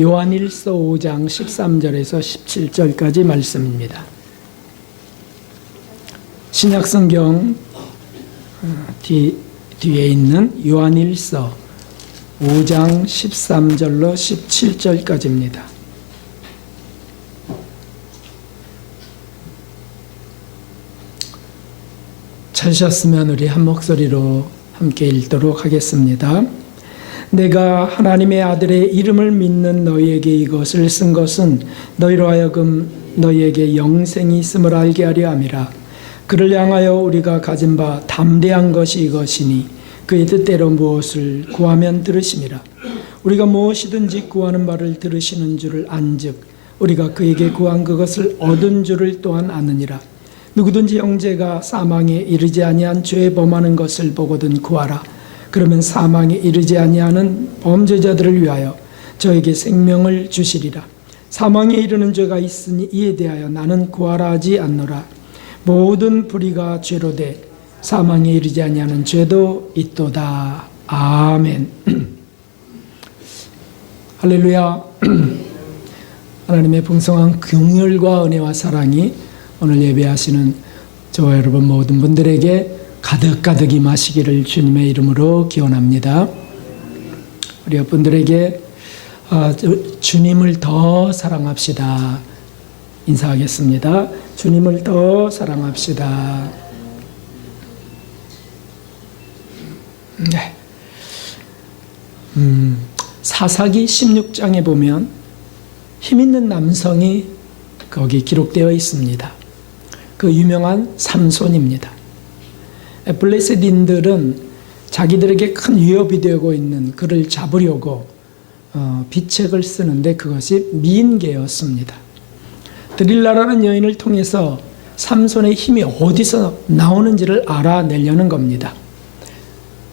요한일서 5장 13절에서 17절까지 말씀입니다. 신약성경 뒤에 있는 요한일서 5장 13절로 17절까지입니다. 찾으셨으면 우리 한 목소리로 함께 읽도록 하겠습니다. 내가 하나님의 아들의 이름을 믿는 너희에게 이것을 쓴 것은 너희로 하여금 너희에게 영생이 있음을 알게 하려 함이라. 그를 향하여 우리가 가진 바 담대한 것이 이것이니 그의 뜻대로 무엇을 구하면 들으심이라. 우리가 무엇이든지 구하는 바를 들으시는 줄을 안즉 우리가 그에게 구한 그것을 얻은 줄을 또한 아느니라. 누구든지 형제가 사망에 이르지 아니한 죄 범하는 것을 보거든 구하라. 그러면 사망에 이르지 아니하는 범죄자들을 위하여 저에게 생명을 주시리라. 사망에 이르는 죄가 있으니 이에 대하여 나는 구하라 하지 않노라. 모든 불의가 죄로 돼 사망에 이르지 아니하는 죄도 있도다. 아멘. 할렐루야. 하나님의 풍성한 긍휼과 은혜와 사랑이 오늘 예배하시는 저와 여러분 모든 분들에게 가득가득 임하시기를 주님의 이름으로 기원합니다. 우리 여러분들에게 주님을 더 사랑합시다 인사하겠습니다. 주님을 더 사랑합시다. 네. 사사기 16장에 보면 힘있는 남성이 거기 기록되어 있습니다. 그 유명한 삼손입니다. 블레셋인들은 자기들에게 큰 위협이 되고 있는 그를 잡으려고 비책을 쓰는데 그것이 미인계였습니다. 드릴라라는 여인을 통해서 삼손의 힘이 어디서 나오는지를 알아내려는 겁니다.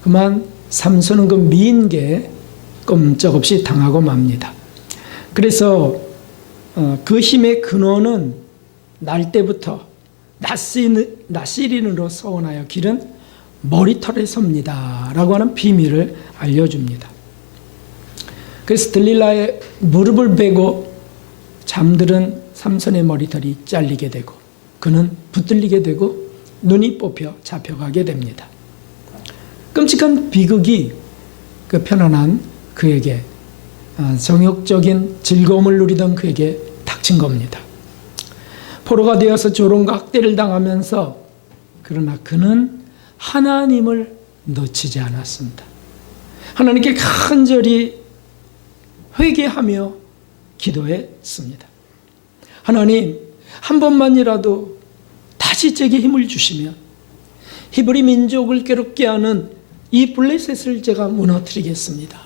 그만 삼손은 그 미인계에 꼼짝없이 당하고 맙니다. 그래서 그 힘의 근원은 날 때부터 낫시린으로 서원하여 기른 머리털에서입니다 라고 하는 비밀을 알려줍니다. 그래서 들릴라의 무릎을 베고 잠들은 삼손의 머리털이 잘리게 되고 그는 붙들리게 되고 눈이 뽑혀 잡혀가게 됩니다. 끔찍한 비극이 그 편안한 그에게 정욕적인 즐거움을 누리던 그에게 닥친 겁니다. 포로가 되어서 조롱과 학대를 당하면서 그러나 그는 하나님을 놓치지 않았습니다. 하나님께 간절히 회개하며 기도했습니다. 하나님, 한 번만이라도 다시 제게 힘을 주시면 히브리 민족을 괴롭게 하는 이 블레셋을 제가 무너뜨리겠습니다.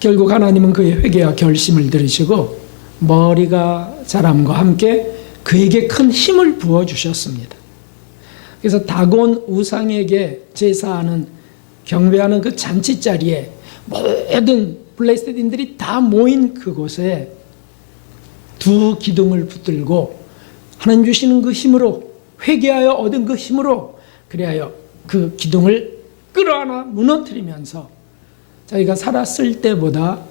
결국 하나님은 그의 회개와 결심을 들으시고 머리가 자람과 함께 그에게 큰 힘을 부어주셨습니다. 그래서 다곤 우상에게 제사하는 경배하는 그 잔치자리에 모든 블레셋인들이 다 모인 그곳에 두 기둥을 붙들고 하나님 주시는 그 힘으로 회개하여 얻은 그 힘으로 그리하여 그 기둥을 끌어안아 무너뜨리면서 자기가 살았을 때보다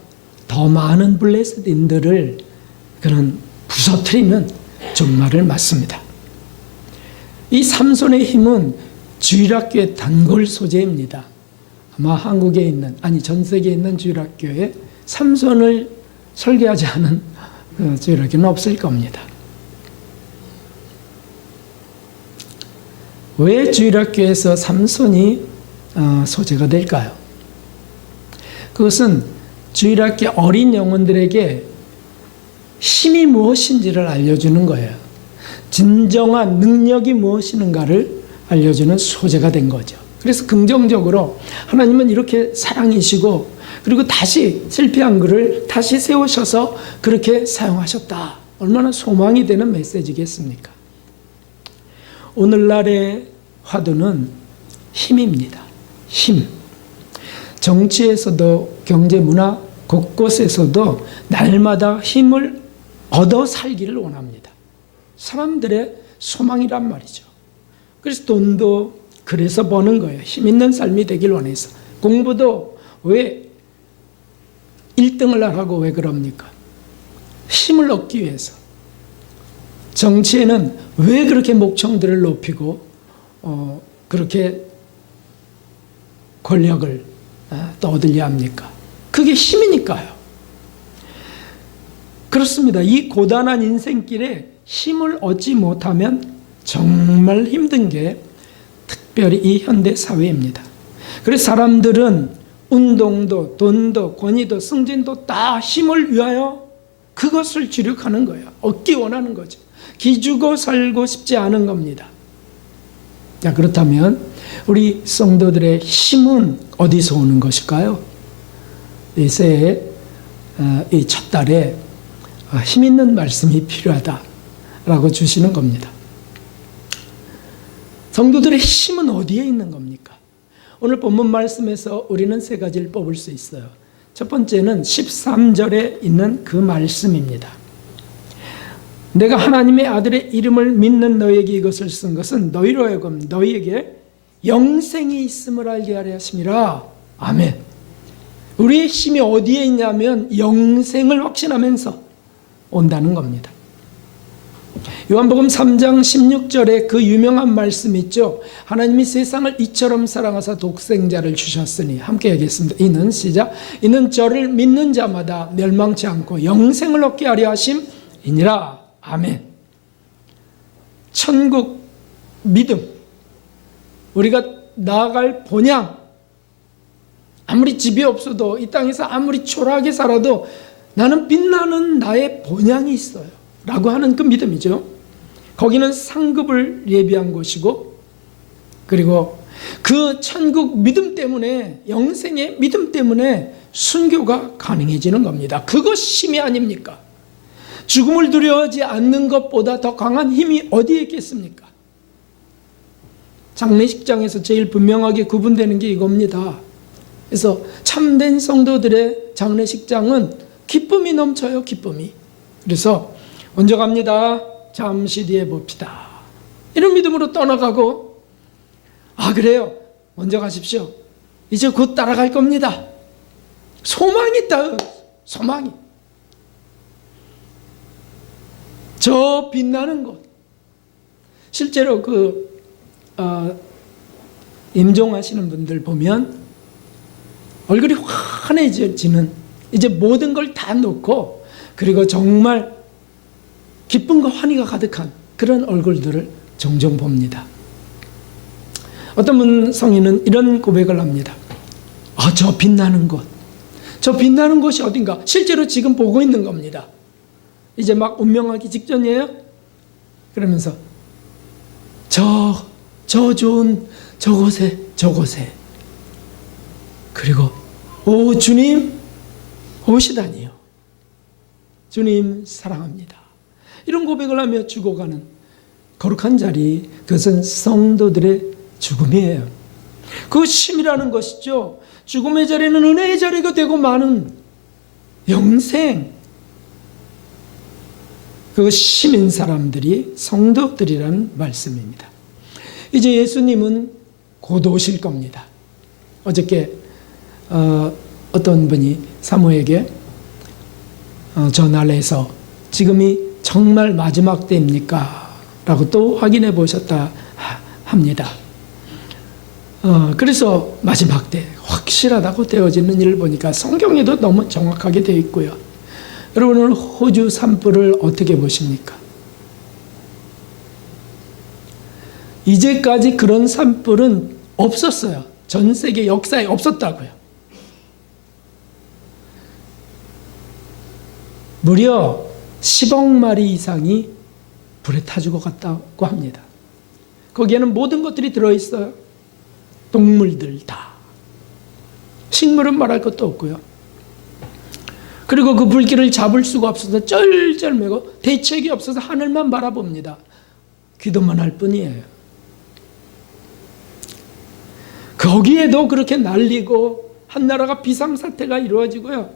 더 많은 블레셋인들을 그는 부서뜨리는 종말을 맞습니다. 이 삼손의 힘은 주일학교의 단골 소재입니다. 아마 한국에 있는 전 세계에 있는 주일학교에 삼손을 설계하지 않은 주일학교는 없을 겁니다. 왜 주일학교에서 삼손이 소재가 될까요? 그것은 주일학교 어린 영혼들에게 힘이 무엇인지를 알려주는 거예요. 진정한 능력이 무엇인가를 알려주는 소재가 된 거죠. 그래서 긍정적으로 하나님은 이렇게 사랑이시고 그리고 다시 실패한 그를 다시 세우셔서 그렇게 사용하셨다. 얼마나 소망이 되는 메시지겠습니까? 오늘날의 화두는 힘입니다. 힘. 정치에서도 경제, 문화 곳곳에서도 날마다 힘을 얻어 살기를 원합니다. 사람들의 소망이란 말이죠. 그래서 돈도 그래서 버는 거예요. 힘 있는 삶이 되길 원해서. 공부도 왜 1등을 하라고 왜 그럽니까? 힘을 얻기 위해서. 정치에는 왜 그렇게 목청들을 높이고 그렇게 권력을 또 얻으려 합니까? 그게 힘이니까요. 그렇습니다. 이 고단한 인생길에 힘을 얻지 못하면 정말 힘든 게 특별히 이 현대 사회입니다. 그래서 사람들은 운동도 돈도 권위도 승진도 다 힘을 위하여 그것을 주력하는 거예요. 얻기 원하는 거죠. 기죽어 살고 싶지 않은 겁니다. 자, 그렇다면 우리 성도들의 힘은 어디서 오는 것일까요? 이 새해 이 첫 달에 힘 있는 말씀이 필요하다라고 주시는 겁니다. 성도들의 힘은 어디에 있는 겁니까? 오늘 본문 말씀에서 우리는 세 가지를 뽑을 수 있어요. 첫 번째는 13절에 있는 그 말씀입니다. 내가 하나님의 아들의 이름을 믿는 너에게 이것을 쓴 것은 너희로 하여금 너희에게 영생이 있음을 알게 하려 하심이라. 아멘. 우리의 힘이 어디에 있냐면 영생을 확신하면서 온다는 겁니다. 요한복음 3장 16절에 그 유명한 말씀 있죠. 하나님이 세상을 이처럼 사랑하사 독생자를 주셨으니 함께 하겠습니다. 이는 시작. 이는 저를 믿는 자마다 멸망치 않고 영생을 얻게 하려 하심이니라. 아멘. 천국 믿음, 우리가 나아갈 본향, 아무리 집이 없어도 이 땅에서 아무리 초라하게 살아도 나는 빛나는 나의 본향이 있어요 라고 하는 그 믿음이죠. 거기는 상급을 예비한 곳이고, 그리고 그 천국 믿음 때문에, 영생의 믿음 때문에 순교가 가능해지는 겁니다. 그것이 힘이 아닙니까? 죽음을 두려워하지 않는 것보다 더 강한 힘이 어디에 있겠습니까? 장례식장에서 제일 분명하게 구분되는 게 이겁니다. 그래서 참된 성도들의 장례식장은 기쁨이 넘쳐요, 기쁨이. 그래서 먼저 갑니다. 잠시 뒤에 봅시다. 이런 믿음으로 떠나가고, 아, 그래요. 먼저 가십시오. 이제 곧 따라갈 겁니다. 소망이 있다, 소망이. 저 빛나는 곳. 실제로 임종하시는 분들 보면 얼굴이 환해지는, 이제 모든 걸 다 놓고, 그리고 정말 기쁨과 환희가 가득한 그런 얼굴들을 종종 봅니다. 어떤 분 성인은 이런 고백을 합니다. 아, 저 빛나는 곳. 저 빛나는 곳이 어딘가? 실제로 지금 보고 있는 겁니다. 이제 막 운명하기 직전이에요. 그러면서 저 좋은 저곳에. 그리고 오, 주님 오시다니요. 주님 사랑합니다. 이런 고백을 하며 죽어가는 거룩한 자리, 그것은 성도들의 죽음이에요. 그 쉼이라는 것이죠. 죽음의 자리는 은혜의 자리가 되고 많은 영생, 그 쉼인 사람들이 성도들이라는 말씀입니다. 이제 예수님은 곧 오실 겁니다. 어저께 어떤 분이 사모에게 전화를 해서 지금이 정말 마지막 때입니까? 라고 또 확인해 보셨다 합니다. 그래서 마지막 때 확실하다고 되어지는 일을 보니까 성경에도 너무 정확하게 되어 있고요. 여러분, 오늘 호주 산불을 어떻게 보십니까? 이제까지 그런 산불은 없었어요. 전 세계 역사에 없었다고요. 무려 10억 마리 이상이 불에 타 죽어갔다고 합니다. 거기에는 모든 것들이 들어있어요. 동물들 다. 식물은 말할 것도 없고요. 그리고 그 불길을 잡을 수가 없어서 쩔쩔매고 대책이 없어서 하늘만 바라봅니다. 기도만 할 뿐이에요. 거기에도 그렇게 날리고 한 나라가 비상사태가 이루어지고요.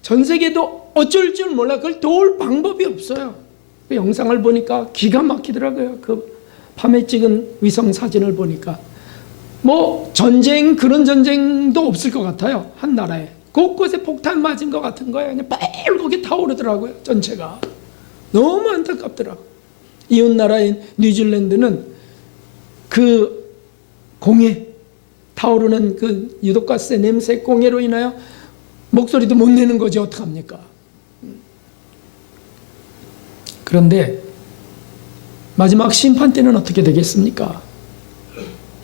전 세계도 어쩔 줄 몰라. 그걸 도울 방법이 없어요. 그 영상을 보니까 기가 막히더라고요. 그 밤에 찍은 위성 사진을 보니까 뭐 전쟁, 그런 전쟁도 없을 것 같아요. 한 나라에. 곳곳에 폭탄 맞은 것 같은 거예요. 그냥 빨갛게 타오르더라고요. 전체가. 너무 안타깝더라고요. 이웃나라인 뉴질랜드는 그 공해, 타오르는 그 유독가스의 냄새 공해로 인하여 목소리도 못 내는 거지 어떡합니까? 그런데 마지막 심판 때는 어떻게 되겠습니까?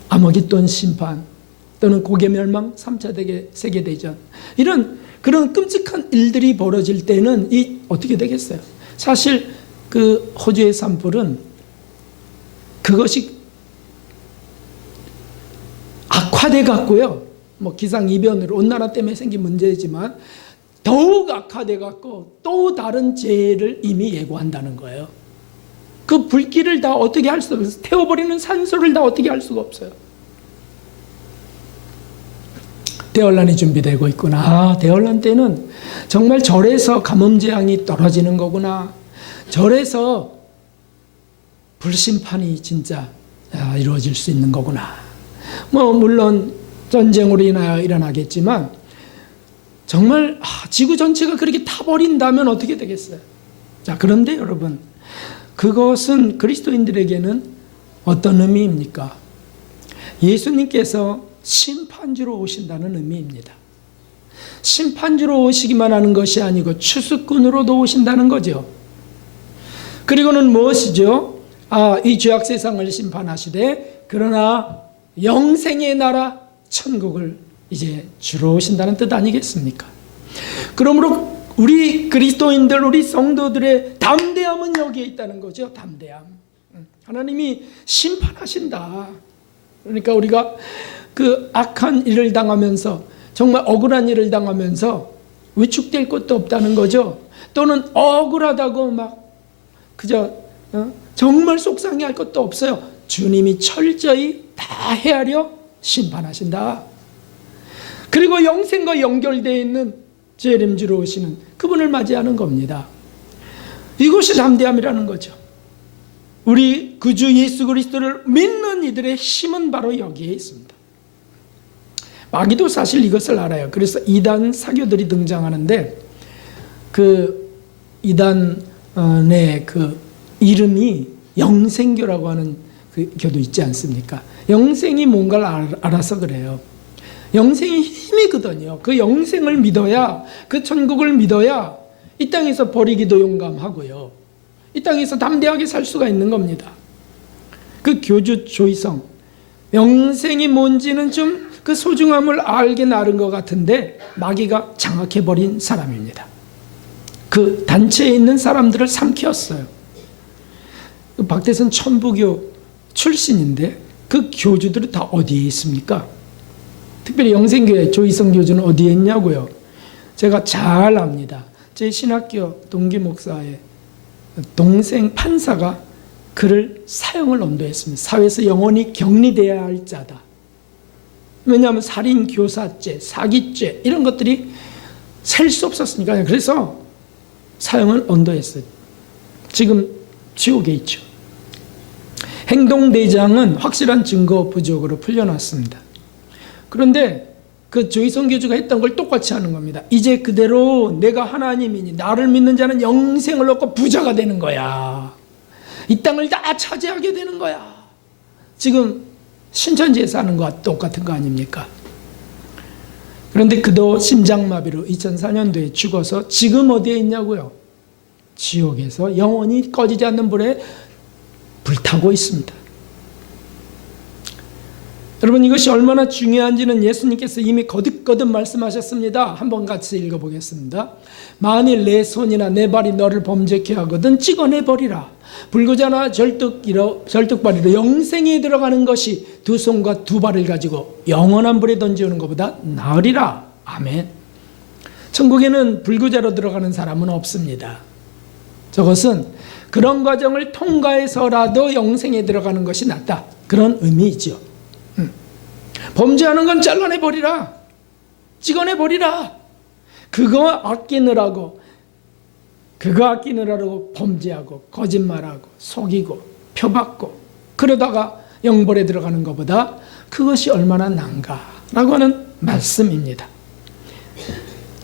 아마겟돈 심판 또는 고개멸망, 3차 세계대전, 이런 그런 끔찍한 일들이 벌어질 때는 어떻게 되겠어요? 사실 그 호주의 산불은 그것이 악화돼 갔고요. 뭐 기상이변으로 온난화 때문에 생긴 문제지만 더욱 악화돼 갖고 또 다른 재해를 이미 예고한다는 거예요. 그 불길을 다 어떻게 할 수 없어요. 태워버리는 산소를 다 어떻게 할 수가 없어요. 대환란이 준비되고 있구나. 대환란 때는 정말 절에서 가뭄재앙이 떨어지는 거구나. 절에서 불심판이 진짜 이루어질 수 있는 거구나. 뭐 물론 전쟁으로 인하여 일어나겠지만 정말 지구 전체가 그렇게 타버린다면 어떻게 되겠어요? 자, 그런데 여러분, 그것은 그리스도인들에게는 어떤 의미입니까? 예수님께서 심판주로 오신다는 의미입니다. 심판주로 오시기만 하는 것이 아니고 추수꾼으로도 오신다는 거죠. 그리고는 무엇이죠? 이 죄악 세상을 심판하시되 그러나 영생의 나라 천국을 이제 주로 오신다는 뜻 아니겠습니까? 그러므로 우리 그리스도인들, 우리 성도들의 담대함은 여기에 있다는 거죠. 담대함. 하나님이 심판하신다. 그러니까 우리가 그 악한 일을 당하면서, 정말 억울한 일을 당하면서 위축될 것도 없다는 거죠. 또는 억울하다고 막 그저 정말 속상해할 것도 없어요. 주님이 철저히 다 헤아려 심판하신다. 그리고 영생과 연결되어 있는 재림주로 오시는 그분을 맞이하는 겁니다. 이것이 담대함이라는 거죠. 우리 구주 예수 그리스도를 믿는 이들의 힘은 바로 여기에 있습니다. 마귀도 사실 이것을 알아요. 그래서 이단 사교들이 등장하는데 그 이단의 그 이름이 영생교라고 하는 그 교도 있지 않습니까? 영생이 뭔가를 알아서 그래요. 영생이 힘이거든요. 그 영생을 믿어야, 그 천국을 믿어야 이 땅에서 버리기도 용감하고요, 이 땅에서 담대하게 살 수가 있는 겁니다. 그 교주 조이성, 영생이 뭔지는 좀 그 소중함을 알긴 아는 것 같은데 마귀가 장악해버린 사람입니다. 그 단체에 있는 사람들을 삼켰어요. 그 박대선 천부교 출신인데 그 교주들이 다 어디에 있습니까? 특별히 영생교회 조이성 교주는 어디에 있냐고요? 제가 잘 압니다. 제 신학교 동기 목사의 동생 판사가 그를 사형을 언도했습니다. 사회에서 영원히 격리되어야 할 자다. 왜냐하면 살인, 교사죄, 사기죄 이런 것들이 셀 수 없었으니까요. 그래서 사형을 언도했어요. 지금 지옥에 있죠. 행동대장은 확실한 증거 부족으로 풀려났습니다. 그런데 그 조이성 교주가 했던 걸 똑같이 하는 겁니다. 이제 그대로 내가 하나님이니 나를 믿는 자는 영생을 얻고 부자가 되는 거야. 이 땅을 다 차지하게 되는 거야. 지금 신천지에 사는 것과 똑같은 거 아닙니까? 그런데 그도 심장마비로 2004년도에 죽어서 지금 어디에 있냐고요? 지옥에서 영원히 꺼지지 않는 불에 불타고 있습니다. 여러분, 이것이 얼마나 중요한지는 예수님께서 이미 거듭거듭 말씀하셨습니다. 한번 같이 읽어보겠습니다. 만일 내 손이나 내 발이 너를 범죄케 하거든 찍어내버리라. 불구자나 절뚝발이로 영생에 들어가는 것이 두 손과 두 발을 가지고 영원한 불에 던지는 것보다 나으리라. 아멘. 천국에는 불구자로 들어가는 사람은 없습니다. 저것은 그런 과정을 통과해서라도 영생에 들어가는 것이 낫다, 그런 의미이죠. 범죄하는 건 잘라내버리라, 찍어내버리라. 그거 아끼느라고 범죄하고 거짓말하고 속이고 표받고 그러다가 영벌에 들어가는 것보다 그것이 얼마나 난가라고 하는 말씀입니다.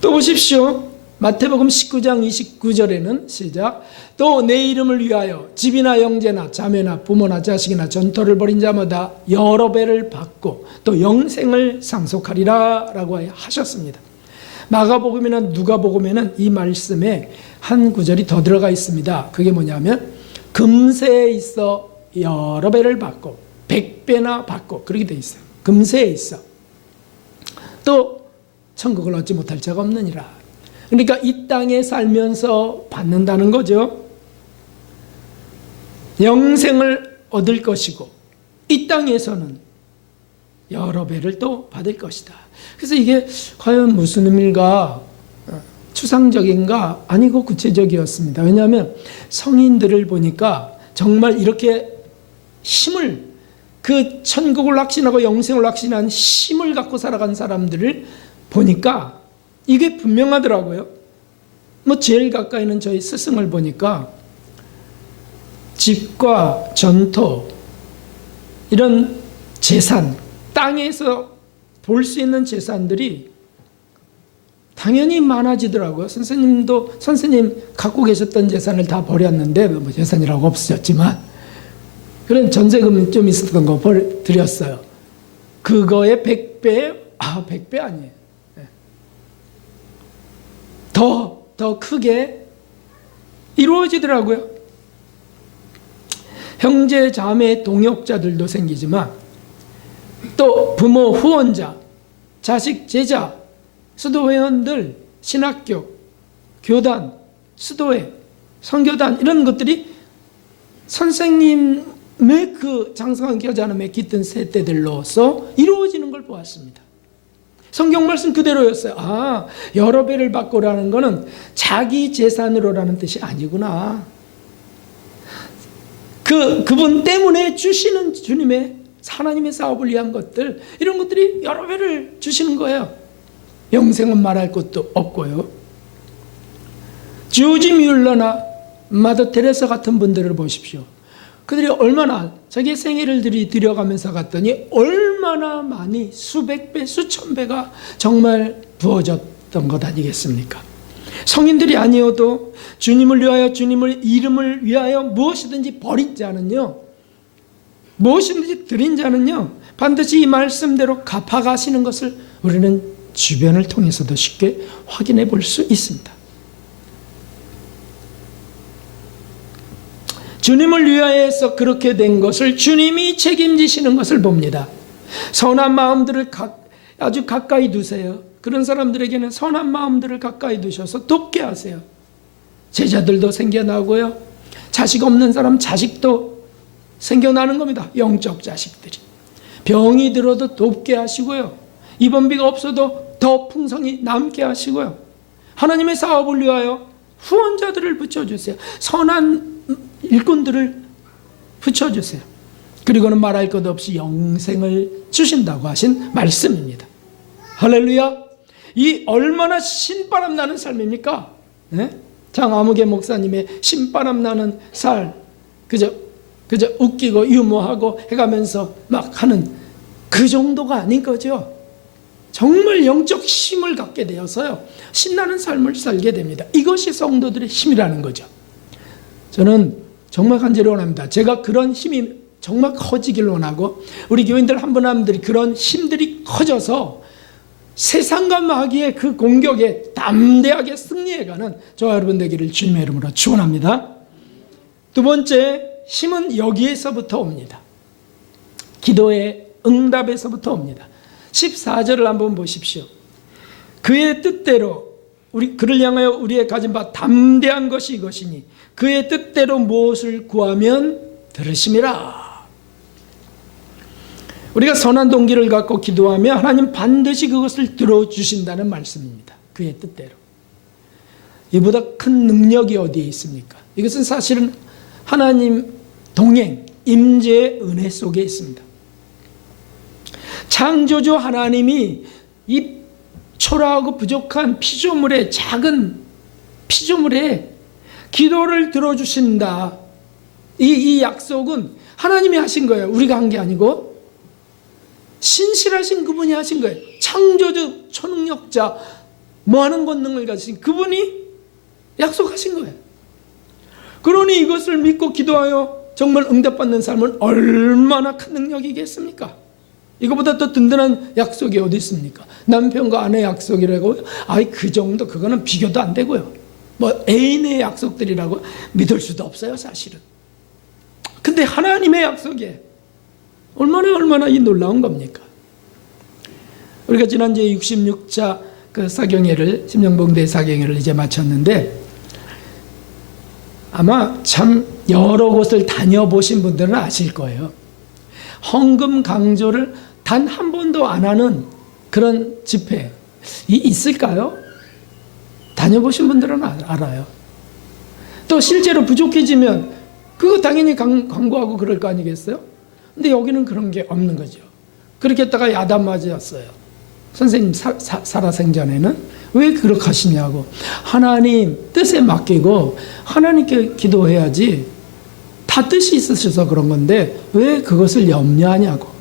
또 보십시오. 마태복음 19장 29절에는 시작. 또 내 이름을 위하여 집이나 형제나 자매나 부모나 자식이나 전토를 벌인 자마다 여러 배를 받고 또 영생을 상속하리라 라고 하셨습니다. 마가복음이나 누가복음에는 이 말씀에 한 구절이 더 들어가 있습니다. 그게 뭐냐면 금세에 있어 여러 배를 받고 100배나 받고 그렇게 돼 있어요. 금세에 있어. 또 천국을 얻지 못할 자가 없느니라. 그러니까 이 땅에 살면서 받는다는 거죠. 영생을 얻을 것이고 이 땅에서는 여러 배를 또 받을 것이다. 그래서 이게 과연 무슨 의미인가? 추상적인가? 아니고 구체적이었습니다. 왜냐하면 성인들을 보니까 정말 이렇게 힘을, 그 천국을 확신하고 영생을 확신한 힘을 갖고 살아간 사람들을 보니까 이게 분명하더라고요. 제일 가까이는 저희 스승을 보니까 집과 전토, 이런 재산, 땅에서 볼 수 있는 재산들이 당연히 많아지더라고요. 선생님 갖고 계셨던 재산을 다 버렸는데, 재산이라고 없으셨지만, 그런 전세금 좀 있었던 거 드렸어요. 그거의 100배, 100배 아니에요. 더 크게 이루어지더라고요. 형제, 자매, 동역자들도 생기지만 또 부모, 후원자, 자식, 제자, 수도회원들, 신학교, 교단, 수도회, 선교단 이런 것들이 선생님의 그 장성한 겨자남의 깃든 세대들로서 이루어지는 걸 보았습니다. 성경 말씀 그대로였어요. 여러 배를 받고라는 것은 자기 재산으로라는 뜻이 아니구나. 그분 때문에 주시는 주님의 하나님의 사업을 위한 것들, 이런 것들이 여러 배를 주시는 거예요. 영생은 말할 것도 없고요. 조지 뮬러나 마더 테레사 같은 분들을 보십시오. 그들이 얼마나 자기 생애를 들여가면서 갔더니 얼마나 많이 수백 배, 수천 배가 정말 부어졌던 것 아니겠습니까? 성인들이 아니어도 주님을 위하여, 주님의 이름을 위하여 무엇이든지 버린 자는요, 무엇이든지 드린 자는요, 반드시 이 말씀대로 갚아가시는 것을 우리는 주변을 통해서도 쉽게 확인해 볼 수 있습니다. 주님을 위하여서 그렇게 된 것을 주님이 책임지시는 것을 봅니다. 선한 마음들을 아주 가까이 두세요. 그런 사람들에게는 선한 마음들을 가까이 두셔서 돕게 하세요. 제자들도 생겨나고요. 자식 없는 사람 자식도 생겨나는 겁니다. 영적 자식들이. 병이 들어도 돕게 하시고요. 입원비가 없어도 더 풍성히 남게 하시고요. 하나님의 사업을 위하여 후원자들을 붙여주세요. 선한 일꾼들을 붙여주세요. 그리고는 말할 것 없이 영생을 주신다고 하신 말씀입니다. 할렐루야. 이 얼마나 신바람 나는 삶입니까? 네? 장아무개 목사님의 신바람 나는 살, 그저 웃기고 유머하고 해가면서 막 하는 그 정도가 아닌 거죠. 정말 영적 힘을 갖게 되어서요, 신나는 삶을 살게 됩니다. 이것이 성도들의 힘이라는 거죠. 저는 정말 간절히 원합니다. 제가 그런 힘이 정말 커지길 원하고, 우리 교인들 한 분 한 분들이 그런 힘들이 커져서 세상과 마귀의 그 공격에 담대하게 승리해가는 저와 여러분 되기를 주님의 이름으로 축원합니다. 두 번째, 힘은 여기에서부터 옵니다. 기도의 응답에서부터 옵니다. 14절을 한번 보십시오. 그의 뜻대로 그를 향하여 우리의 가진 바 담대한 것이 이것이니 그의 뜻대로 무엇을 구하면 들으심이라. 우리가 선한 동기를 갖고 기도하면 하나님 반드시 그것을 들어주신다는 말씀입니다. 그의 뜻대로. 이보다 큰 능력이 어디에 있습니까? 이것은 사실은 하나님 동행, 임재의 은혜 속에 있습니다. 창조주 하나님이 이 초라하고 부족한 피조물의, 작은 피조물의 기도를 들어주신다. 이 약속은 하나님이 하신 거예요. 우리가 한 게 아니고 신실하신 그분이 하신 거예요. 창조주, 초능력자, 무한한 권능을 가지신 그분이 약속하신 거예요. 그러니 이것을 믿고 기도하여 정말 응답받는 삶은 얼마나 큰 능력이겠습니까? 이거보다 더 든든한 약속이 어디 있습니까? 남편과 아내 약속이라고, 그 정도, 그거는 비교도 안 되고요. 뭐 애인의 약속들이라고 믿을 수도 없어요, 사실은. 근데 하나님의 약속이 얼마나 이 놀라운 겁니까? 우리가 지난주에 66차 그 사경회를, 심령봉대 사경회를 이제 마쳤는데, 아마 참 여러 곳을 다녀보신 분들은 아실 거예요. 헌금 강조를 단 한 번도 안 하는 그런 집회 있을까요? 다녀보신 분들은 알아요. 또 실제로 부족해지면 그거 당연히 광고하고 그럴 거 아니겠어요? 근데 여기는 그런 게 없는 거죠. 그렇게 했다가 야단 맞았어요. 선생님 살아생전에는 왜 그렇게 하시냐고. 하나님 뜻에 맡기고 하나님께 기도해야지, 다 뜻이 있으셔서 그런 건데 왜 그것을 염려하냐고.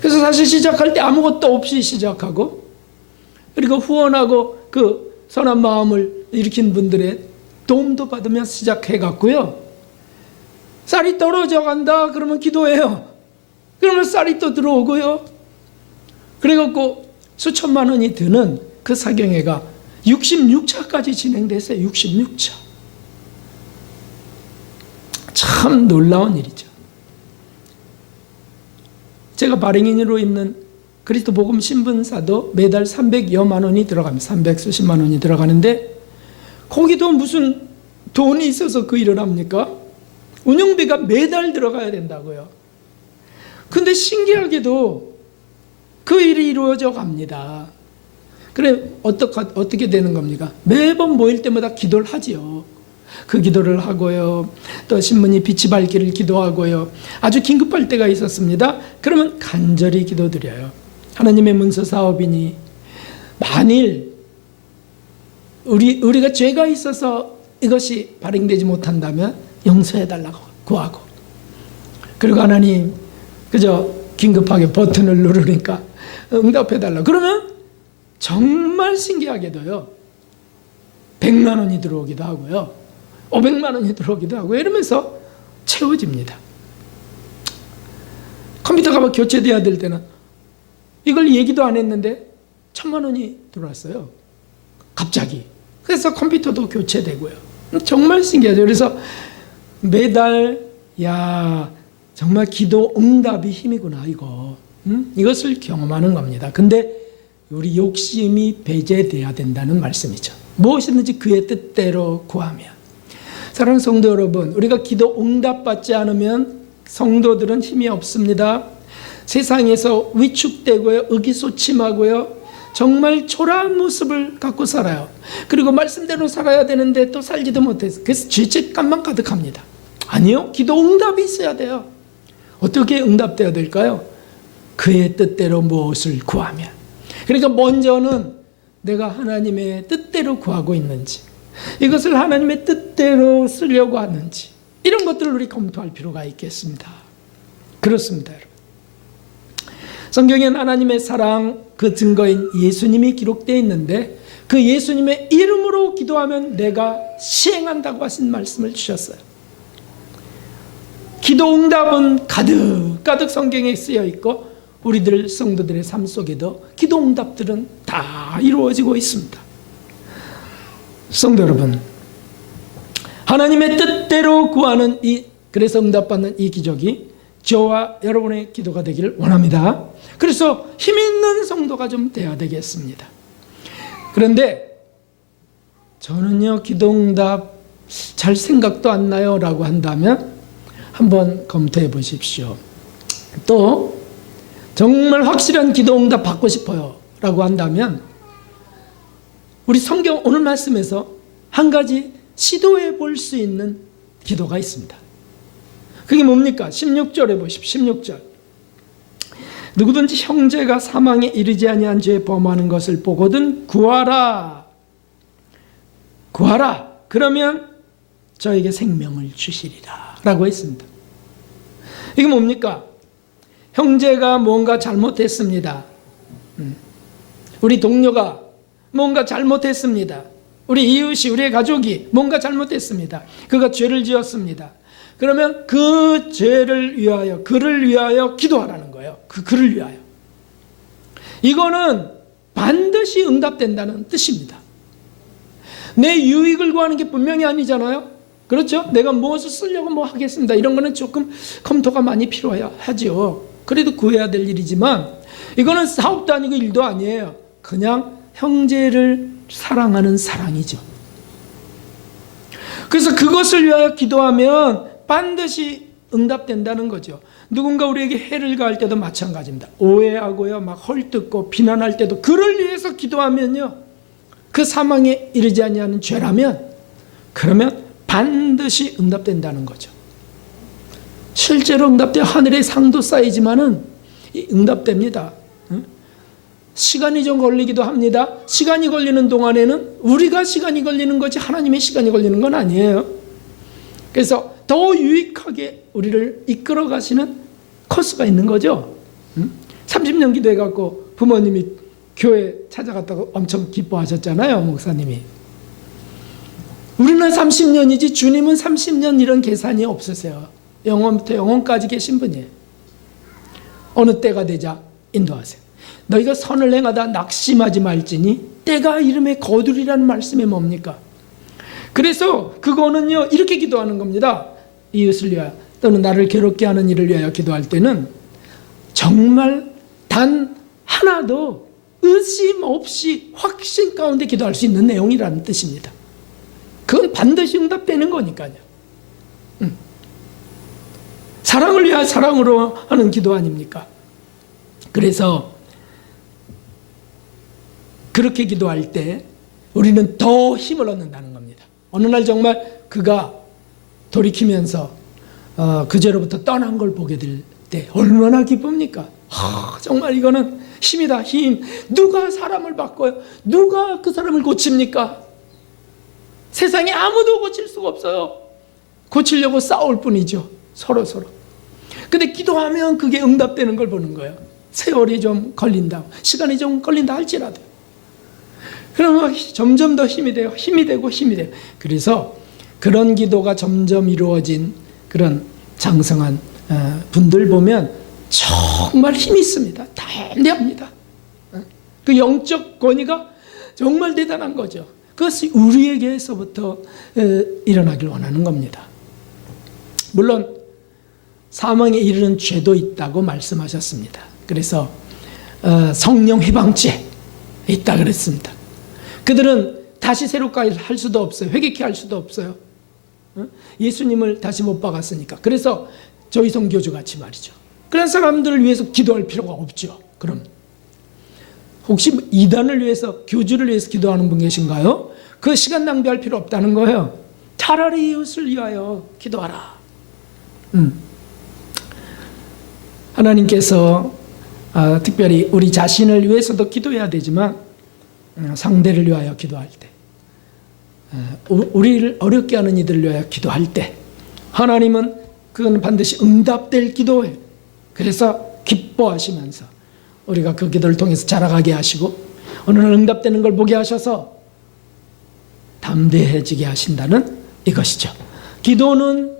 그래서 사실 시작할 때 아무것도 없이 시작하고, 그리고 후원하고 그 선한 마음을 일으킨 분들의 도움도 받으면서 시작해 갔고요. 쌀이 떨어져 간다 그러면 기도해요. 그러면 쌀이 또 들어오고요. 그래갖고 수천만 원이 드는 그 사경회가 66차까지 진행됐어요. 66차. 참 놀라운 일이죠. 제가 발행인으로 있는 그리스도 복음 신분사도 매달 300여만 원이 들어갑니다. 300 수십만 원이 들어가는데, 거기도 무슨 돈이 있어서 그 일을 합니까? 운영비가 매달 들어가야 된다고요. 근데 신기하게도 그 일이 이루어져 갑니다. 그래, 어떻게 되는 겁니까? 매번 모일 때마다 기도를 하지요. 그 기도를 하고요. 또 신문이 빛이 밝기를 기도하고요. 아주 긴급할 때가 있었습니다. 그러면 간절히 기도드려요. 하나님의 문서 사업이니 만일 우리가 죄가 있어서 이것이 발행되지 못한다면 용서해달라고 구하고, 그리고 하나님 그저 긴급하게 버튼을 누르니까 응답해달라고. 그러면 정말 신기하게도요, 100만 원이 들어오기도 하고요, 500만 원이 들어오기도 하고 이러면서 채워집니다. 컴퓨터가 막 교체돼야 될 때는 이걸 얘기도 안 했는데 1000만 원이 들어왔어요, 갑자기. 그래서 컴퓨터도 교체되고요. 정말 신기하죠. 그래서 매달 정말 기도 응답이 힘이구나 이거. 이것을 경험하는 겁니다. 근데 우리 욕심이 배제돼야 된다는 말씀이죠. 무엇이든지 그의 뜻대로 구하면. 사랑하는 성도 여러분, 우리가 기도 응답받지 않으면 성도들은 힘이 없습니다. 세상에서 위축되고요, 의기소침하고요, 정말 초라한 모습을 갖고 살아요. 그리고 말씀대로 살아야 되는데 또 살지도 못해서, 그래서 죄책감만 가득합니다. 아니요, 기도 응답이 있어야 돼요. 어떻게 응답돼야 될까요? 그의 뜻대로 무엇을 구하면. 그러니까 먼저는 내가 하나님의 뜻대로 구하고 있는지, 이것을 하나님의 뜻대로 쓰려고 하는지, 이런 것들을 우리 검토할 필요가 있겠습니다. 그렇습니다, 여러분. 성경에는 하나님의 사랑 그 증거인 예수님이 기록되어 있는데, 그 예수님의 이름으로 기도하면 내가 시행한다고 하신 말씀을 주셨어요. 기도 응답은 가득 성경에 쓰여 있고, 우리들 성도들의 삶 속에도 기도 응답들은 다 이루어지고 있습니다. 성도 여러분, 하나님의 뜻대로 구하는 그래서 응답받는 이 기적이 저와 여러분의 기도가 되기를 원합니다. 그래서 힘 있는 성도가 좀 돼야 되겠습니다. 그런데 저는요, 기도 응답 잘 생각도 안 나요 라고 한다면 한번 검토해 보십시오. 또 정말 확실한 기도 응답 받고 싶어요 라고 한다면 우리 성경 오늘 말씀에서 한 가지 시도해 볼 수 있는 기도가 있습니다. 그게 뭡니까? 16절에 보십시오. 16절. 누구든지 형제가 사망에 이르지 아니한 죄에 범하는 것을 보거든 구하라. 구하라. 그러면 저에게 생명을 주시리라 라고 했습니다. 이게 뭡니까? 형제가 뭔가 잘못했습니다. 우리 동료가 뭔가 잘못했습니다. 우리 이웃이, 우리의 가족이 뭔가 잘못했습니다. 그가 죄를 지었습니다. 그러면 그 죄를 위하여, 그를 위하여 기도하라는 거예요. 그를 위하여. 이거는 반드시 응답된다는 뜻입니다. 내 유익을 구하는 게 분명히 아니잖아요. 그렇죠? 내가 무엇을 쓰려고 뭐 하겠습니다. 이런 거는 조금 검토가 많이 필요하죠. 그래도 구해야 될 일이지만 이거는 사업도 아니고 일도 아니에요. 그냥 형제를 사랑하는 사랑이죠. 그래서 그것을 위하여 기도하면 반드시 응답된다는 거죠. 누군가 우리에게 해를 가할 때도 마찬가지입니다. 오해하고요, 막 헐뜯고 비난할 때도 그를 위해서 기도하면요, 그 사망에 이르지 아니하는 죄라면, 그러면 반드시 응답된다는 거죠. 실제로 응답돼 하늘에 상도 쌓이지만은 응답됩니다. 시간이 좀 걸리기도 합니다. 시간이 걸리는 동안에는 우리가 시간이 걸리는 거지 하나님의 시간이 걸리는 건 아니에요. 그래서 더 유익하게 우리를 이끌어 가시는 코스가 있는 거죠. 30년 기도해갖고 부모님이 교회 찾아갔다고 엄청 기뻐하셨잖아요, 목사님이. 우리는 30년이지 주님은 30년 이런 계산이 없으세요. 영원부터 영원까지 계신 분이에요. 어느 때가 되자 인도하세요. 너희가 선을 행하다 낙심하지 말지니 때가 이름에 거두리라는 말씀이 뭡니까? 그래서 그거는요, 이렇게 기도하는 겁니다. 이웃을 위하여 또는 나를 괴롭게 하는 일을 위하여 기도할 때는 정말 단 하나도 의심 없이 확신 가운데 기도할 수 있는 내용이라는 뜻입니다. 그건 반드시 응답되는 거니까요. 사랑을 위하여 사랑으로 하는 기도 아닙니까? 그래서 그렇게 기도할 때 우리는 더 힘을 얻는다는 겁니다. 어느 날 정말 그가 돌이키면서 그 죄로부터 떠난 걸 보게 될 때 얼마나 기쁩니까? 정말 이거는 힘이다, 힘. 누가 사람을 바꿔요? 누가 그 사람을 고칩니까? 세상에 아무도 고칠 수가 없어요. 고치려고 싸울 뿐이죠. 서로. 근데 기도하면 그게 응답되는 걸 보는 거예요. 세월이 좀 걸린다, 시간이 좀 걸린다 할지라도. 그러면 점점 더 힘이 돼요. 힘이 되고. 그래서 그런 기도가 점점 이루어진 그런 장성한 분들 보면 정말 힘이 있습니다. 담대합니다. 그 영적 권위가 정말 대단한 거죠. 그것이 우리에게서부터 일어나길 원하는 겁니다. 물론 사망에 이르는 죄도 있다고 말씀하셨습니다. 그래서 성령 해방죄 있다 그랬습니다. 그들은 다시 새롭게 할 수도 없어요. 회개케 할 수도 없어요. 예수님을 다시 못 박았으니까. 그래서 저희 선교주 같이 말이죠. 그런 사람들을 위해서 기도할 필요가 없죠. 그럼 혹시 이단을 위해서, 교주를 위해서 기도하는 분 계신가요? 그 시간 낭비할 필요 없다는 거예요. 차라리 이웃을 위하여 기도하라. 하나님께서 특별히 우리 자신을 위해서도 기도해야 되지만 상대를 위하여 기도할 때, 우리를 어렵게 하는 이들을 위하여 기도할 때 하나님은 그건 반드시 응답될 기도예요. 그래서 기뻐하시면서 우리가 그 기도를 통해서 자라가게 하시고 어느 날 응답되는 걸 보게 하셔서 담대해지게 하신다는 이것이죠. 기도는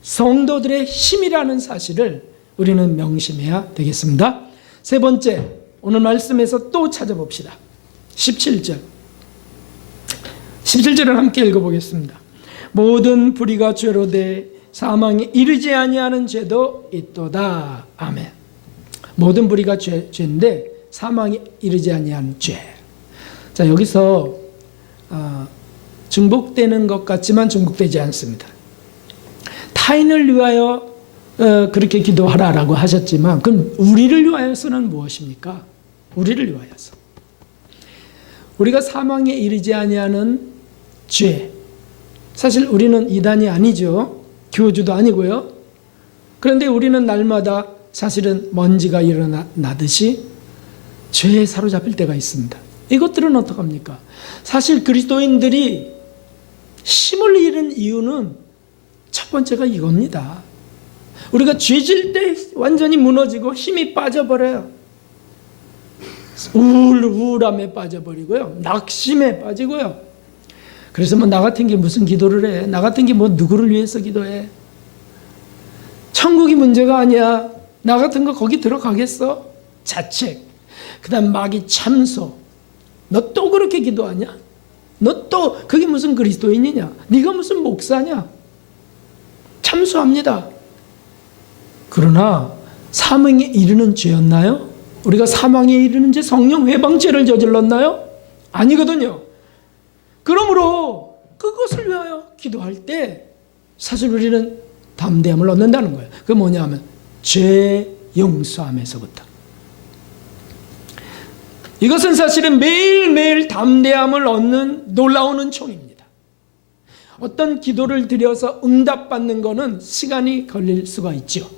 성도들의 힘이라는 사실을 우리는 명심해야 되겠습니다. 세 번째, 오늘 말씀에서 또 찾아봅시다. 17절. 17절을 함께 읽어보겠습니다. 모든 불의가 죄로 돼 사망에 이르지 아니하는 죄도 있도다. 아멘. 모든 불의가 죄인데 사망에 이르지 아니하는 죄. 자, 여기서 중복되는 것 같지만 중복되지 않습니다. 타인을 위하여 그렇게 기도하라라고 하셨지만, 그럼 우리를 위하여서는 무엇입니까? 우리를 위하여서. 우리가 사망에 이르지 아니하는 죄. 사실 우리는 이단이 아니죠. 교주도 아니고요. 그런데 우리는 날마다 사실은 먼지가 일어나듯이 죄에 사로잡힐 때가 있습니다. 이것들은 어떡합니까? 사실 그리스도인들이 힘을 잃은 이유는 첫 번째가 이겁니다. 우리가 죄질 때 완전히 무너지고 힘이 빠져버려요. 우울함에 빠져버리고요. 낙심에 빠지고요. 그래서 뭐 나 같은 게 무슨 기도를 해? 나 같은 게 뭐 누구를 위해서 기도해? 천국이 문제가 아니야. 나 같은 거 거기 들어가겠어? 자책. 그 다음 마귀 참소. 너 또 그렇게 기도하냐? 너 또 그게 무슨 그리스도인이냐? 네가 무슨 목사냐? 참소합니다. 그러나 사망에 이르는 죄였나요? 우리가 사망에 이르는 죄, 성령 회방죄를 저질렀나요? 아니거든요. 그러므로 그것을 위하여 기도할 때 사실 우리는 담대함을 얻는다는 거예요. 그게 뭐냐 하면 죄 용서함에서부터. 이것은 사실은 매일매일 담대함을 얻는 놀라운 은총입니다. 어떤 기도를 드려서 응답받는 것은 시간이 걸릴 수가 있죠.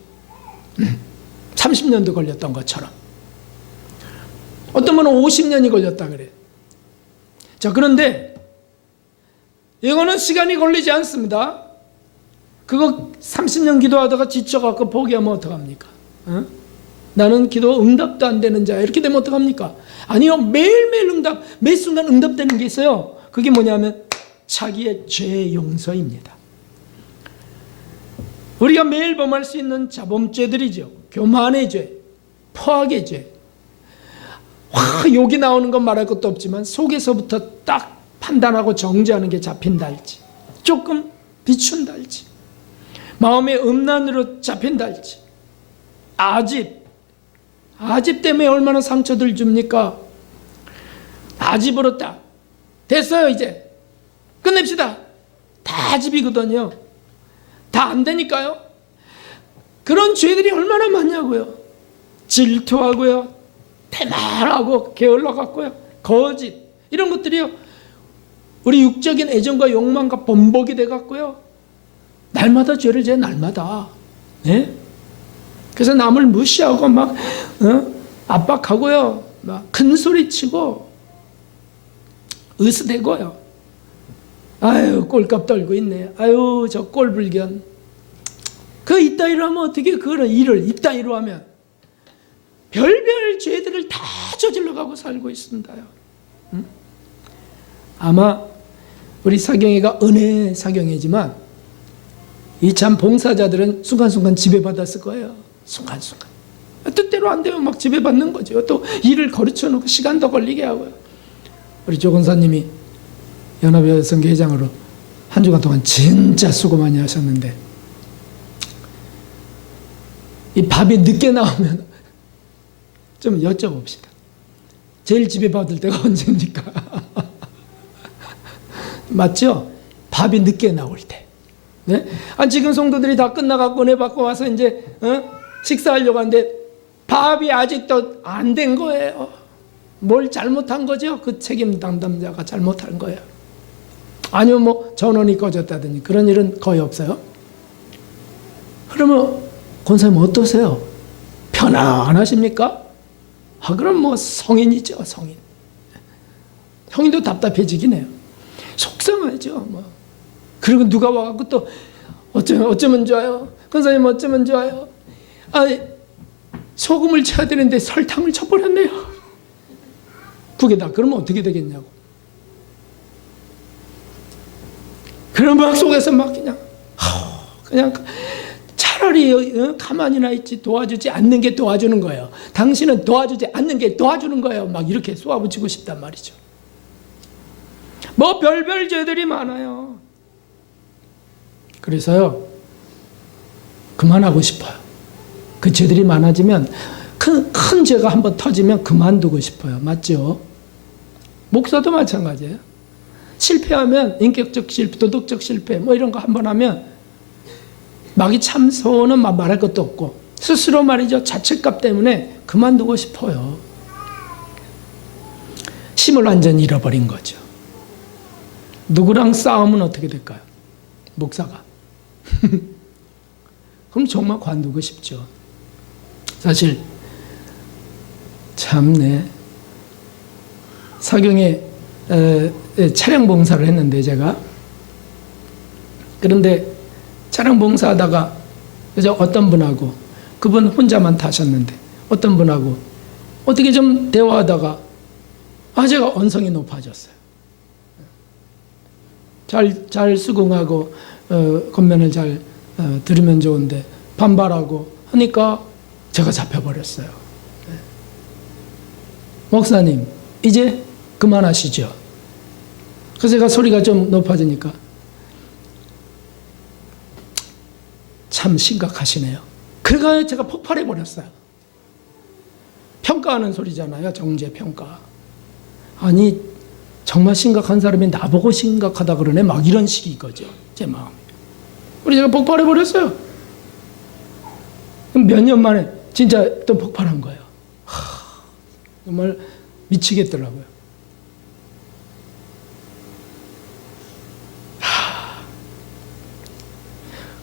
30년도 걸렸던 것처럼. 어떤 분은 50년이 걸렸다 그래요. 자, 그런데 이거는 시간이 걸리지 않습니다. 그거 30년 기도하다가 지쳐갖고 포기하면 어떡합니까? 나는 기도 응답도 안 되는 자야. 이렇게 되면 어떡합니까? 아니요. 매일매일 응답, 매 순간 응답되는 게 있어요. 그게 뭐냐면 자기의 죄 용서입니다. 우리가 매일 범할 수 있는 자범죄들이죠. 교만의 죄, 포악의 죄. 욕이 나오는 건 말할 것도 없지만 속에서부터 딱 판단하고 정죄하는 게 잡힌다 할지, 조금 비춘다 할지, 마음의 음란으로 잡힌다 할지, 아집 때문에 얼마나 상처들 줍니까? 아집으로 딱 됐어요. 이제 끝냅시다. 다 아집이거든요. 다 안 되니까요. 그런 죄들이 얼마나 많냐고요. 질투하고요, 태만하고 게을러 갖고요, 거짓, 이런 것들이요 우리 육적인 애정과 욕망과 번복이 돼 갖고요 날마다 죄를 재. 날마다. 네? 그래서 남을 무시하고 막 압박하고요, 막 큰 소리 치고 으스대고요. 아유, 꼴값 떨고 있네. 아유, 저 꼴불견. 그 이따위로 하면 어떻게 그런 일을 이따위로 하면 별별 죄들을 다 저질러가고 살고 있습니다요. 아마 우리 사경이가 은혜 사경이지만 이 참 봉사자들은 순간순간 지배받았을 거예요. 순간순간. 뜻대로 안 되면 막 지배받는 거죠. 또 일을 거르쳐 놓고 시간도 걸리게 하고요. 우리 조 권사님이 연합여성회장으로 한 주간 동안 진짜 수고 많이 하셨는데 이 밥이 늦게 나오면 좀 여쭤봅시다. 제일 지배받을 때가 언제입니까? 맞죠? 밥이 늦게 나올 때. 네? 지금 성도들이 다 끝나갖고 은혜 받고 와서 이제 식사하려고 하는데 밥이 아직도 안 된 거예요. 뭘 잘못한 거죠? 그 책임 담당자가 잘못한 거예요. 아니면 뭐 전원이 꺼졌다든지 그런 일은 거의 없어요. 그러면 권사님 어떠세요? 편안하십니까? 그럼 뭐 성인이죠, 성인. 성인도 답답해지긴 해요. 속상하죠, 뭐. 그리고 누가 와갖고 또 어쩌면 좋아요. 권사님 어쩌면 좋아요. 소금을 쳐야 되는데 설탕을 쳐버렸네요. 국에다. 그러면 어떻게 되겠냐고. 그럼 막 속에서 막 그냥 차라리 가만히나 있지 도와주지 않는 게 도와주는 거예요. 당신은 도와주지 않는 게 도와주는 거예요. 막 이렇게 쏘아붙이고 싶단 말이죠. 뭐 별별 죄들이 많아요. 그래서요 그만하고 싶어요. 그 죄들이 많아지면 큰 죄가 한번 터지면 그만두고 싶어요. 맞죠? 목사도 마찬가지예요. 실패하면 인격적 실패, 도덕적 실패 뭐 이런 거 한번 하면 마귀 참소는 말할 것도 없고 스스로 말이죠. 자책감 때문에 그만두고 싶어요. 힘을 완전히 잃어버린 거죠. 누구랑 싸우면 어떻게 될까요? 목사가. 그럼 정말 관두고 싶죠. 사실 참네. 사경에 차량 봉사를 했는데 제가 그런데 차량 봉사하다가 그저 어떤 분하고 그분 혼자만 타셨는데 어떤 분하고 어떻게 좀 대화하다가 제가 언성이 높아졌어요. 잘 수긍하고 권면을 잘 들으면 좋은데 반발하고 하니까 제가 잡혀버렸어요. 목사님, 이제 그만하시죠. 그래서 제가 소리가 좀 높아지니까 참 심각하시네요. 그러니까 제가 폭발해버렸어요. 평가하는 소리잖아요. 정죄평가. 아니 정말 심각한 사람이 나보고 심각하다 그러네. 막 이런 식인 거죠. 제 마음이. 우리 제가 폭발해버렸어요. 몇 년 만에 진짜 또 폭발한 거예요. 정말 미치겠더라고요.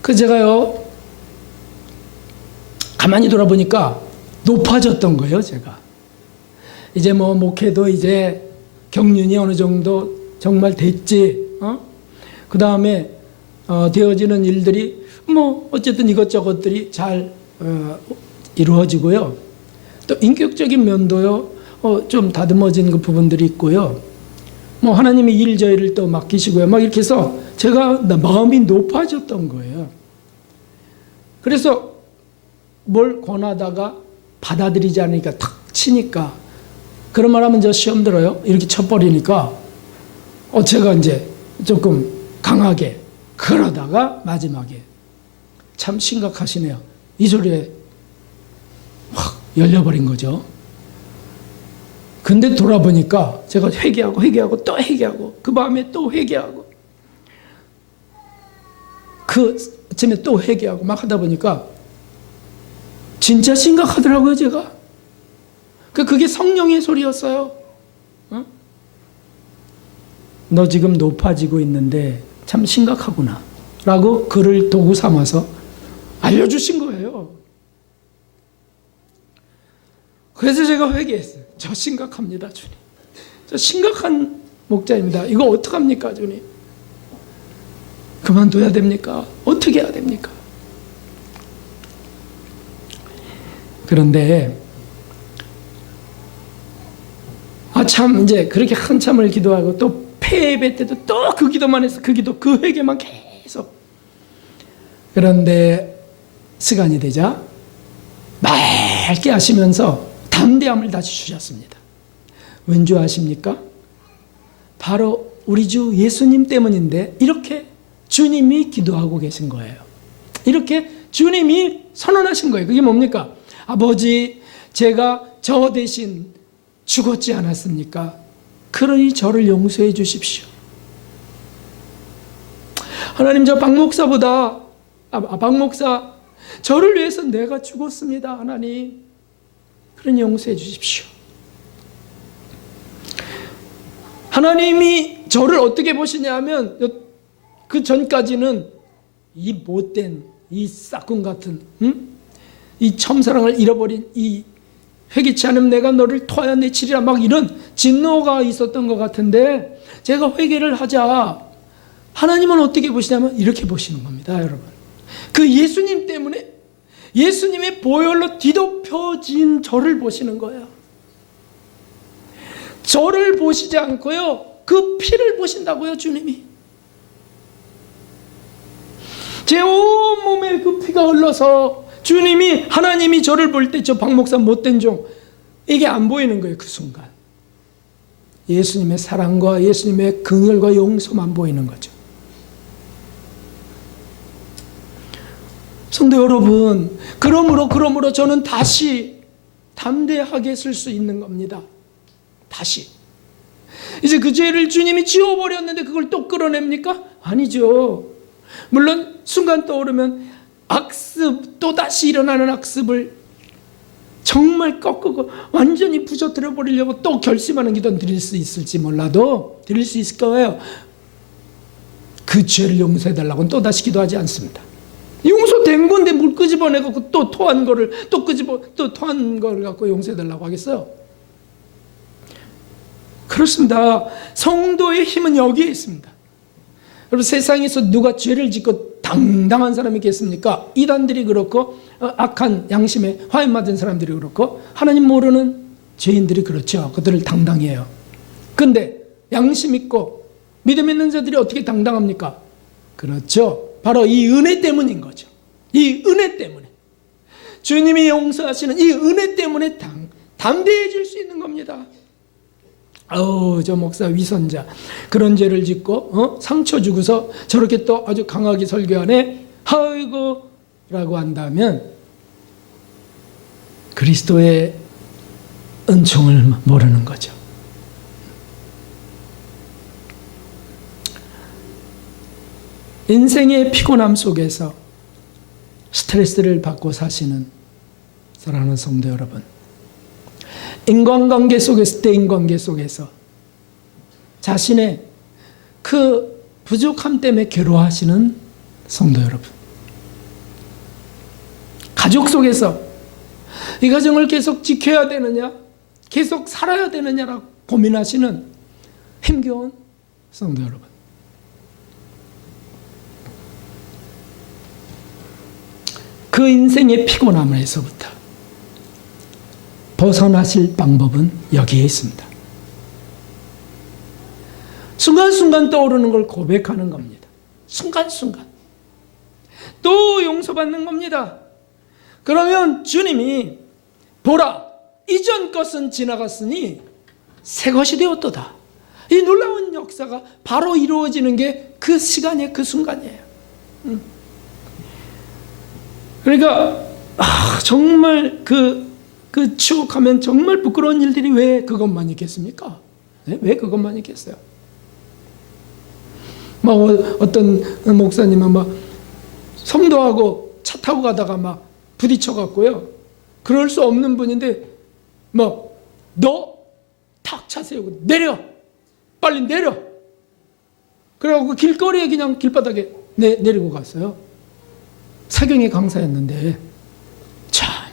그래서 제가요, 가만히 돌아보니까 높아졌던 거예요, 제가. 이제 뭐 목회도 이제 경륜이 어느 정도 정말 됐지, 그 다음에 되어지는 일들이 뭐 어쨌든 이것저것들이 잘 이루어지고요. 또 인격적인 면도요, 좀 다듬어진 그 부분들이 있고요. 뭐 하나님이 일 저희를 또 맡기시고요. 막 이렇게 해서 제가 마음이 높아졌던 거예요. 그래서 뭘 권하다가 받아들이지 않으니까 탁 치니까, 그런 말 하면 저 시험 들어요. 이렇게 쳐버리니까 제가 이제 조금 강하게 그러다가 마지막에 참 심각하시네요. 이 소리에 확 열려버린 거죠. 근데 돌아보니까 제가 회개하고 또 회개하고 그 밤에 또 회개하고 그 아침에 또 회개하고 막 하다 보니까 진짜 심각하더라고요, 제가. 그게 성령의 소리였어요. 너 지금 높아지고 있는데 참 심각하구나 라고 그를 도구 삼아서 알려주신 거예요. 그래서 제가 회개했어요. 저 심각합니다, 주님. 저 심각한 목자입니다. 이거 어떡합니까, 주님? 그만둬야 됩니까? 어떻게 해야 됩니까? 그런데 참 이제 그렇게 한참을 기도하고 또 패배 때도 또 그 기도만 해서 그 기도 그 회개만 계속. 그런데 시간이 되자 맑게 하시면서 담대함을 다시 주셨습니다. 왠지 아십니까? 바로 우리 주 예수님 때문인데 이렇게 주님이 기도하고 계신 거예요. 이렇게 주님이 선언하신 거예요. 그게 뭡니까? 아버지, 제가 저 대신 죽었지 않았습니까? 그러니 저를 용서해 주십시오. 하나님, 저 박 목사보다 박 목사 저를 위해서 내가 죽었습니다. 하나님, 그러니 용서해 주십시오. 하나님이 저를 어떻게 보시냐 하면 그 전까지는 이 못된 이 싹군 같은 이 첫사랑을 잃어버린 이 회개치 않으면 내가 너를 토하여 내치리라 막 이런 진노가 있었던 것 같은데, 제가 회개를 하자 하나님은 어떻게 보시냐면 이렇게 보시는 겁니다, 여러분. 그 예수님 때문에 예수님의 보혈로 뒤덮여진 저를 보시는 거예요. 저를 보시지 않고요, 그 피를 보신다고요, 주님이. 제 온몸에 그 피가 흘러서 주님이, 하나님이 저를 볼 때 저 박 목사 못된 종, 이게 안 보이는 거예요. 그 순간 예수님의 사랑과 예수님의 긍휼과 용서만 보이는 거죠. 성도 여러분, 그러므로 저는 다시 담대하게 쓸 수 있는 겁니다. 다시. 이제 그 죄를 주님이 지워버렸는데 그걸 또 끌어냅니까? 아니죠. 물론 순간 떠오르면 악습, 또다시 일어나는 악습을 정말 꺾고 완전히 부서뜨려 버리려고 또 결심하는 기도는 드릴 수 있을지 몰라도 드릴 수 있을 거예요. 그 죄를 용서해달라고는 또다시 기도하지 않습니다. 용서된 건데 물 끄집어내고 또 토한 거를 또 토한 걸 갖고 용서해달라고 하겠어요? 그렇습니다. 성도의 힘은 여기에 있습니다. 여러분, 세상에서 누가 죄를 짓고 당당한 사람이 있겠습니까? 이단들이 그렇고 악한 양심에 화인 맞은 사람들이 그렇고 하나님 모르는 죄인들이 그렇죠. 그들을 당당해요. 근데 양심 있고 믿음 있는 자들이 어떻게 당당합니까? 그렇죠. 바로 이 은혜 때문인 거죠. 이 은혜 때문에. 주님이 용서하시는 이 은혜 때문에 담대해질 수 있는 겁니다. 저 목사 위선자 그런 죄를 짓고 상처 주고서 저렇게 또 아주 강하게 설교하네. 아이고 라고 한다면 그리스도의 은총을 모르는 거죠. 인생의 피곤함 속에서 스트레스를 받고 사시는 사랑하는 성도 여러분, 인간관계 속에서, 대인관계 속에서 자신의 그 부족함 때문에 괴로워하시는 성도 여러분, 가족 속에서 이 가정을 계속 지켜야 되느냐, 계속 살아야 되느냐라고 고민하시는 힘겨운 성도 여러분, 그 인생의 피곤함에서부터 벗어나실 방법은 여기에 있습니다. 순간순간 떠오르는 걸 고백하는 겁니다. 순간순간. 또 용서받는 겁니다. 그러면 주님이 보라, 이전 것은 지나갔으니 새 것이 되었도다. 이 놀라운 역사가 바로 이루어지는 게 그 시간이에요. 그 순간이에요. 그러니까 정말 그 추억하면 정말 부끄러운 일들이 왜 그것만 있겠습니까? 네? 왜 그것만 있겠어요? 막 어떤 목사님은 막 성도하고 차 타고 가다가 막 부딪혀갖고요. 그럴 수 없는 분인데 막 너 탁 차 세우고 내려! 빨리 내려! 그래갖고 길거리에 그냥 길바닥에 내리고 갔어요. 사경의 강사였는데 참.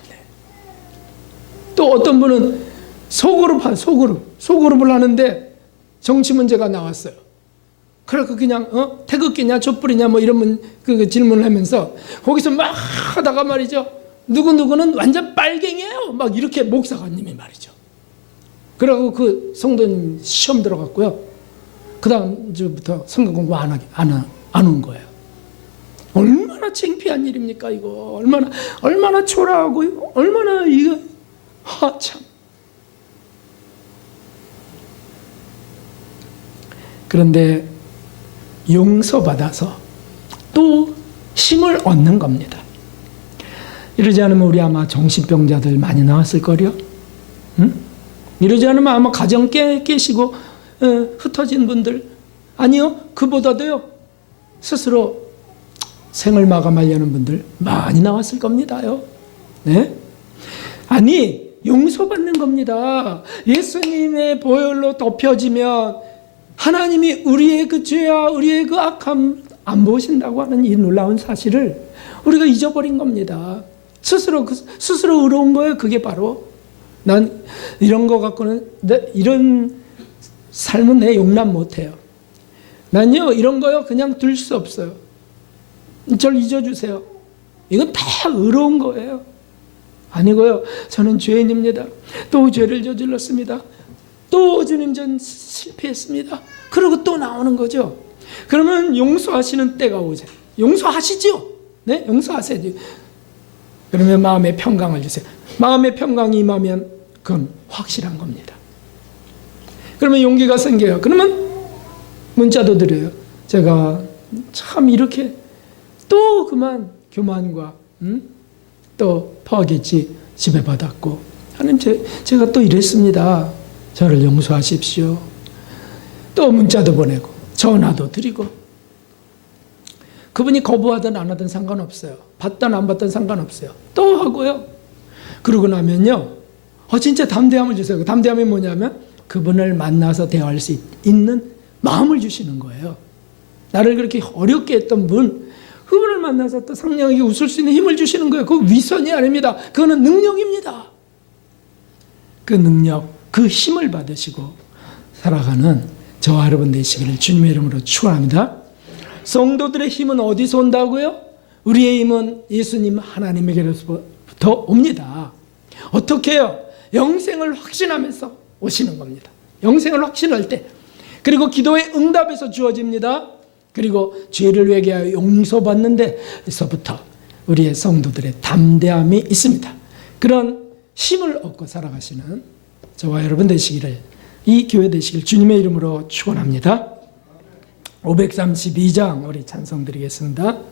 또 어떤 분은 소그룹을 하는데 정치 문제가 나왔어요. 그래서 그냥 태극기냐 촛불이냐 뭐 이런 그 질문을 하면서 거기서 막 하다가 말이죠. 누구누구는 완전 빨갱이에요. 막 이렇게 목사님이 말이죠. 그러고 그 성도님 시험 들어갔고요. 그 다음 주부터 성경 공부 안 온 거예요. 얼마나 창피한 일입니까 이거. 얼마나 초라하고 얼마나 이거 참. 그런데 용서받아서 또 힘을 얻는 겁니다. 이러지 않으면 우리 아마 정신병자들 많이 나왔을 거요. 응? 이러지 않으면 아마 가정 깨시고 흩어진 분들, 아니요, 그보다도요 스스로 생을 마감하려는 분들 많이 나왔을 겁니다요. 네? 아니, 용서받는 겁니다. 예수님의 보혈로 덮여지면 하나님이 우리의 그 죄와 우리의 그 악함 안 보신다고 하는 이 놀라운 사실을 우리가 잊어버린 겁니다. 스스로 의로운 거예요. 그게 바로 난 이런 거 갖고는 이런 삶은 내 용납 못해요. 난요 이런 거요 그냥 둘 수 없어요. 절 잊어주세요. 이건 다 의로운 거예요. 아니고요. 저는 죄인입니다. 또 죄를 저질렀습니다. 또 주님 전 실패했습니다. 그러고 또 나오는 거죠. 그러면 용서하시는 때가 오죠. 용서하시죠. 네, 용서하세요. 그러면 마음의 평강을 주세요. 마음의 평강이 임하면 그건 확실한 겁니다. 그러면 용기가 생겨요. 그러면 문자도 드려요. 제가 참 이렇게 또 그만 교만과 또 파괴치 지배받았고 하나님 제가 또 이랬습니다. 저를 용서하십시오. 또 문자도 보내고 전화도 드리고 그분이 거부하든 안 하든 상관없어요. 받든 안 받든 상관없어요. 또 하고요. 그러고 나면요. 진짜 담대함을 주세요. 그 담대함이 뭐냐면 그분을 만나서 대화할 수 있는 마음을 주시는 거예요. 나를 그렇게 어렵게 했던 분, 그분을 만나서 또 상냥하게 웃을 수 있는 힘을 주시는 거예요. 그거 위선이 아닙니다. 그거는 능력입니다. 그 능력, 그 힘을 받으시고 살아가는 저와 여러분 되시기를 주님의 이름으로 축원합니다. 성도들의 힘은 어디서 온다고요? 우리의 힘은 예수님 하나님에게로부터 옵니다. 어떻게 해요? 영생을 확신하면서 오시는 겁니다. 영생을 확신할 때, 그리고 기도의 응답에서 주어집니다. 그리고 죄를 회개하여 용서받는 데서부터 우리의 성도들의 담대함이 있습니다. 그런 힘을 얻고 살아가시는 저와 여러분 되시기를, 이 교회 되시길 주님의 이름으로 축원합니다. 532장 우리 찬송 드리겠습니다.